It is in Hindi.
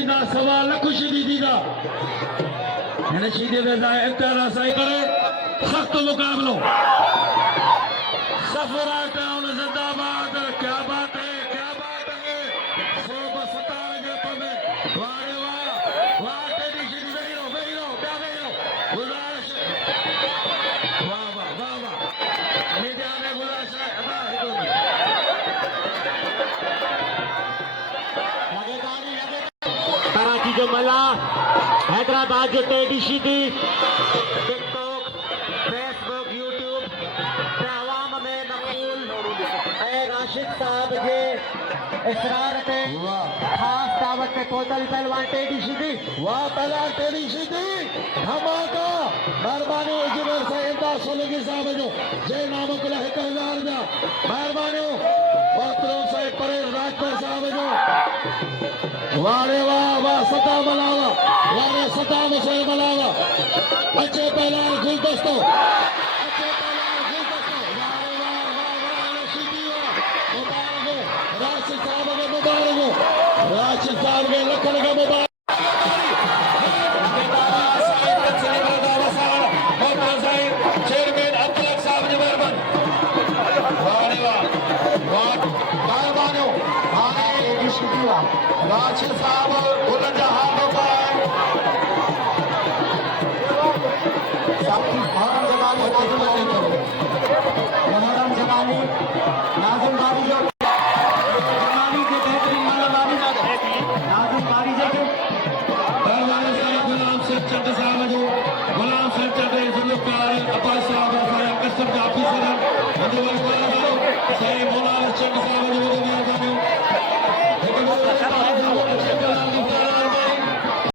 थींदा सवा लख शहीदी थींदा हिन शहीदीअ ते असां इख़्तियार साईं करे सख़्त मुक़ाबिलो सफ़रा टाउन जिंदाबाद क्या बात है सोब सतार जे पद वाह रे वाह वाह तेरी शहीदी वेही रहो गुज़ारिश वाह वाह वाह वाह मीडिया में गुज़ारिश है कराची जो मला हैदराबाद जो टेडीशी थी टिकटॉक फेसबुक यूट्यूब आवाम में मकबूल राशिद साहब के इसरार ते खास दावत पे पहुंचल पहलवान टेडीशी थी वाह पहलवान टेडीशी थी धमाका मेहरबानी इंजीनियर साहब इमदाद सोलंकी साहब जो जय नाम कुल 1000 जा मेहरबानी मोहतरम साहब परेश राजपूत साहब जो वाह रे वाह वाह सता मलावा वाह रे सता मसे मलावा अच्छे पहलवान गुलदस्तो अच्छे पहलवान गुलदस्तो वाह रे वाह वाह वाह रशीदी मुबारक हो राशिद साहब के मुबारक हो राशिद साहब के लखन का मुबारक चेयरमैन अब्दुल साहब जी मेहरबान वाह रे वाह मेहरबानी राशिद साहब बुलंद जहां मोबाइल मोहरम जमानी नाज़िम बारी जो जमानी के बेहतरीन माला बारी नाज़िम बारी जो पहलवान साहब गुलाम सिंह चंद साहब जो गुलाम सिंह चंद जुल्फकार अब्बास साहब कस्टम ऑफिसर हंदुल साहब सही मौलाना चंद साहब जो